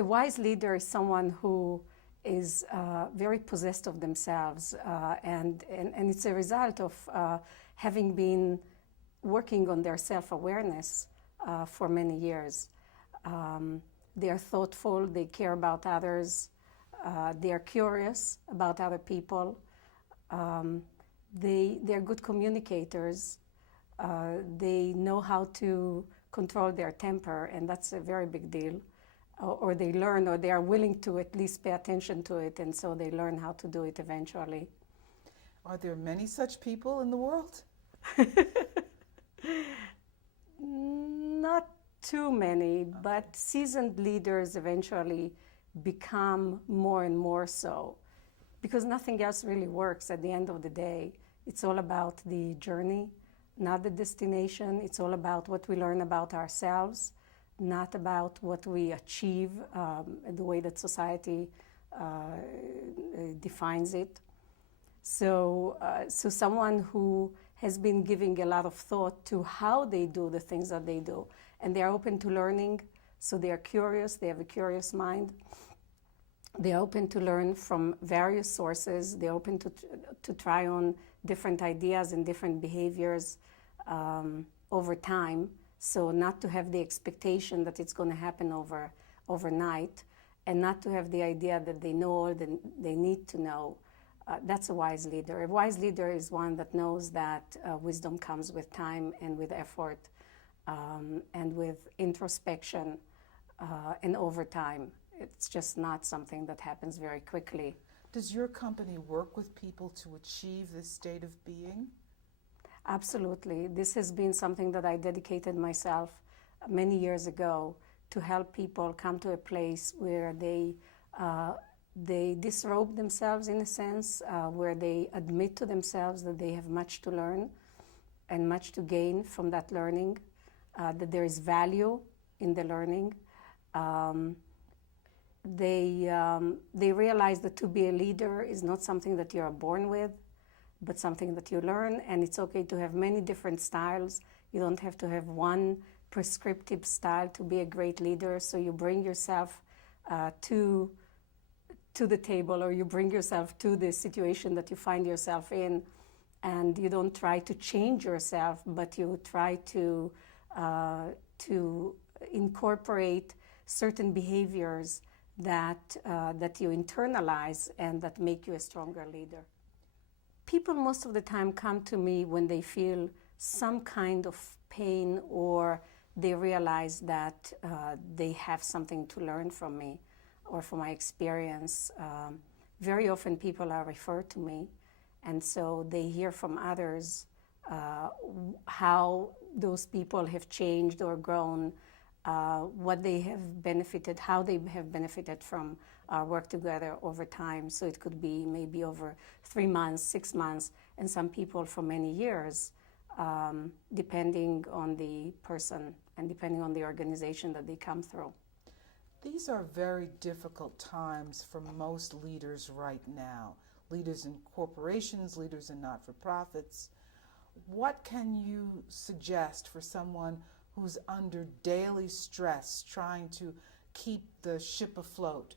A wise leader is someone who is very possessed of themselves, and it's a result of having been working on their self-awareness for many years. They are thoughtful, they care about others, they are curious about other people, they're good communicators, they know how to control their temper, and that's a very big deal. Or they learn, or they are willing to at least pay attention to it, and so they learn how to do it eventually. Are there many such people in the world? Not too many, but seasoned leaders eventually become more and more so, because nothing else really works at the end of the day. It's all about the journey, not the destination. It's all about what we learn about ourselves, not about what we achieve, the way that society defines it. So someone who has been giving a lot of thought to how they do the things that they do, and they are open to learning, so they are curious, they have a curious mind. They are open to learn from various sources. They're open to try on different ideas and different behaviors over time. So not to have the expectation that it's going to happen overnight, and not to have the idea that they know all that they need to know. That's a wise leader. A wise leader is one that knows that wisdom comes with time and with effort and with introspection and over time. It's just not something that happens very quickly. Does your company work with people to achieve this state of being? Absolutely. This has been something that I dedicated myself many years ago to help people come to a place where they disrobe themselves in a sense, where they admit to themselves that they have much to learn and much to gain from that learning, that there is value in the learning. They realize that to be a leader is not something that you're born with, but something that you learn, and it's okay to have many different styles. You don't have to have one prescriptive style to be a great leader, so you bring yourself to the table, or you bring yourself to the situation that you find yourself in, and you don't try to change yourself, but you try to incorporate certain behaviors that you internalize and that make you a stronger leader. People most of the time come to me when they feel some kind of pain, or they realize that they have something to learn from me or from my experience. Very often people are referred to me, and so they hear from others how those people have changed or grown, what they have benefited, how they have benefited from our work together over time. So it could be maybe over 3 months, 6 months, and some people for many years, depending on the person and depending on the organization that they come through. These are very difficult times for most leaders right now. Leaders in corporations, leaders in not-for-profits. What can you suggest for someone who's under daily stress, trying to keep the ship afloat?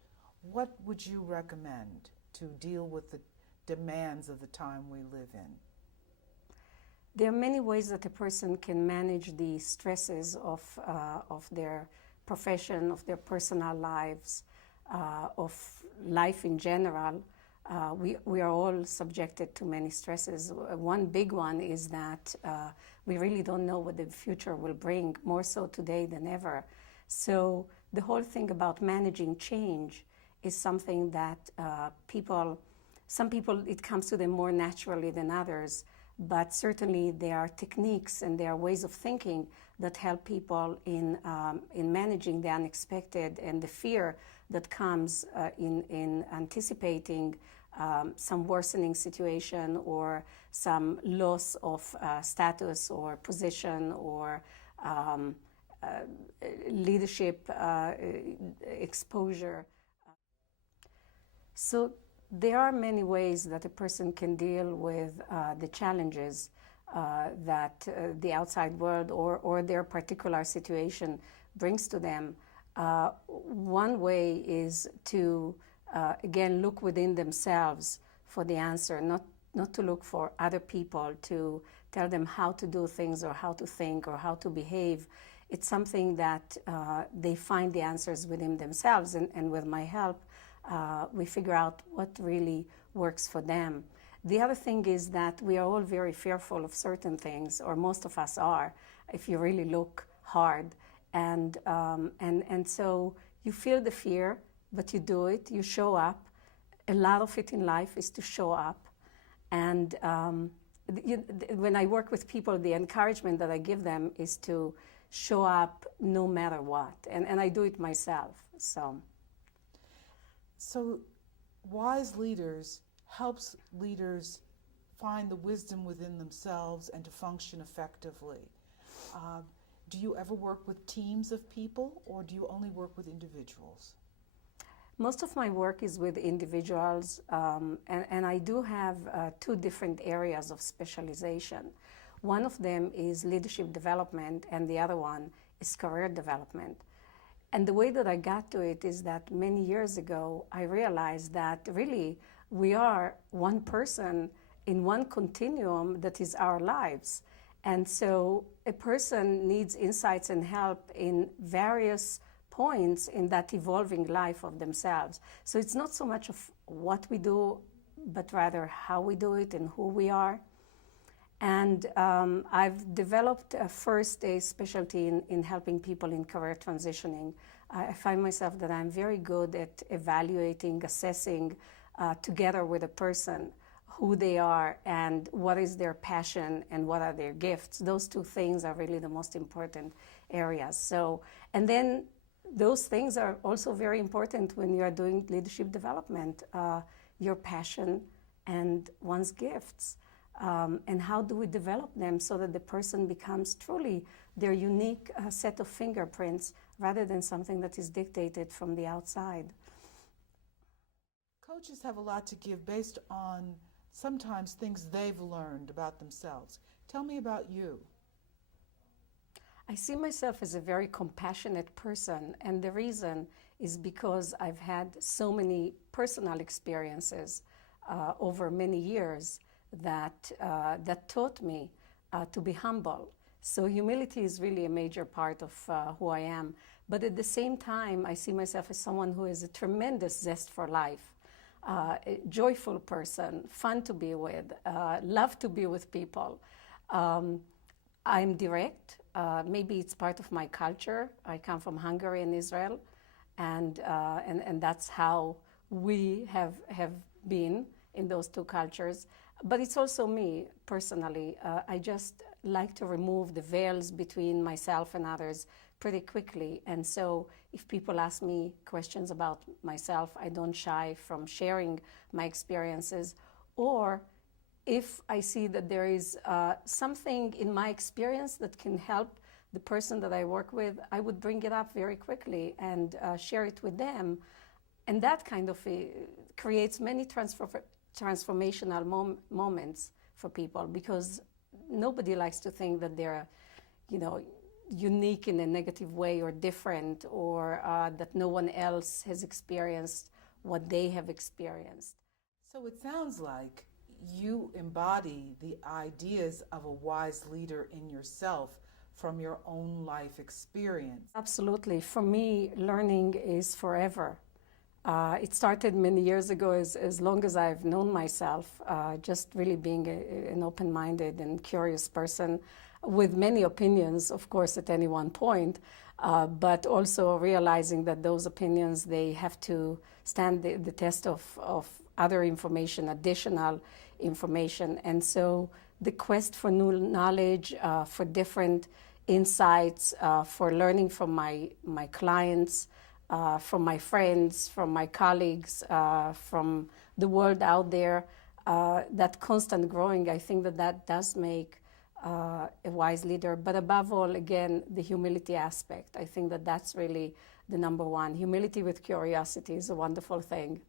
What would you recommend to deal with the demands of the time we live in? There are many ways that a person can manage the stresses of their profession, of their personal lives, of life in general. We are all subjected to many stresses. One big one is that we really don't know what the future will bring, more so today than ever. So the whole thing about managing change is something that some people, it comes to them more naturally than others, but certainly there are techniques and there are ways of thinking that help people in managing the unexpected and the fear that comes in anticipating some worsening situation or some loss of status or position or leadership exposure. So there are many ways that a person can deal with the challenges that the outside world or their particular situation brings to them. One way is to, again, look within themselves for the answer, not to look for other people to tell them how to do things or how to think or how to behave. It's something that they find the answers within themselves, and with my help, we figure out what really works for them. The other thing is that we are all very fearful of certain things, or most of us are, if you really look hard. And so you feel the fear, but you do it, you show up. A lot of it in life is to show up. And when I work with people, the encouragement that I give them is to show up no matter what. And I do it myself. So wise leaders helps leaders find the wisdom within themselves and to function effectively. Do you ever work with teams of people, or do you only work with individuals? Most of my work is with individuals, and I do have two different areas of specialization. One of them is leadership development, and the other one is career development. And the way that I got to it is that many years ago, I realized that really we are one person in one continuum that is our lives. And so a person needs insights and help in various points in that evolving life of themselves. So it's not so much of what we do, but rather how we do it and who we are. And I've developed first a specialty in helping people in career transitioning. I find myself that I'm very good at evaluating, assessing together with a person who they are and what is their passion and what are their gifts. Those two things are really the most important areas. So, and then those things are also very important when you are doing leadership development, your passion and one's gifts. And how do we develop them so that the person becomes truly their unique set of fingerprints rather than something that is dictated from the outside. Coaches have a lot to give based on sometimes things they've learned about themselves. Tell me about you. I see myself as a very compassionate person, and the reason is because I've had so many personal experiences over many years that taught me to be humble. So humility is really a major part of who I am. But at the same time, I see myself as someone who has a tremendous zest for life. A joyful person, fun to be with, love to be with people. I'm direct. Maybe it's part of my culture. I come from Hungary and Israel, and that's how we have been in those two cultures. But it's also me personally. I just like to remove the veils between myself and others pretty quickly. And so if people ask me questions about myself, I don't shy from sharing my experiences. Or if I see that there is something in my experience that can help the person that I work with, I would bring it up very quickly and share it with them. And that kind of creates many transformational moments for people, because nobody likes to think that they're, unique in a negative way or different, or that no one else has experienced what they have experienced. So it sounds like you embody the ideas of a wise leader in yourself from your own life experience. Absolutely. For me, learning is forever. It started many years ago, as long as I've known myself, just really being an open-minded and curious person with many opinions, of course, at any one point, but also realizing that those opinions, they have to stand the test of other information, additional information. And so the quest for new knowledge, for different insights, for learning from my clients, from my friends, from my colleagues, from the world out there, that constant growing, I think that does make a wise leader. But above all, again, the humility aspect. I think that's really the number one. Humility with curiosity is a wonderful thing.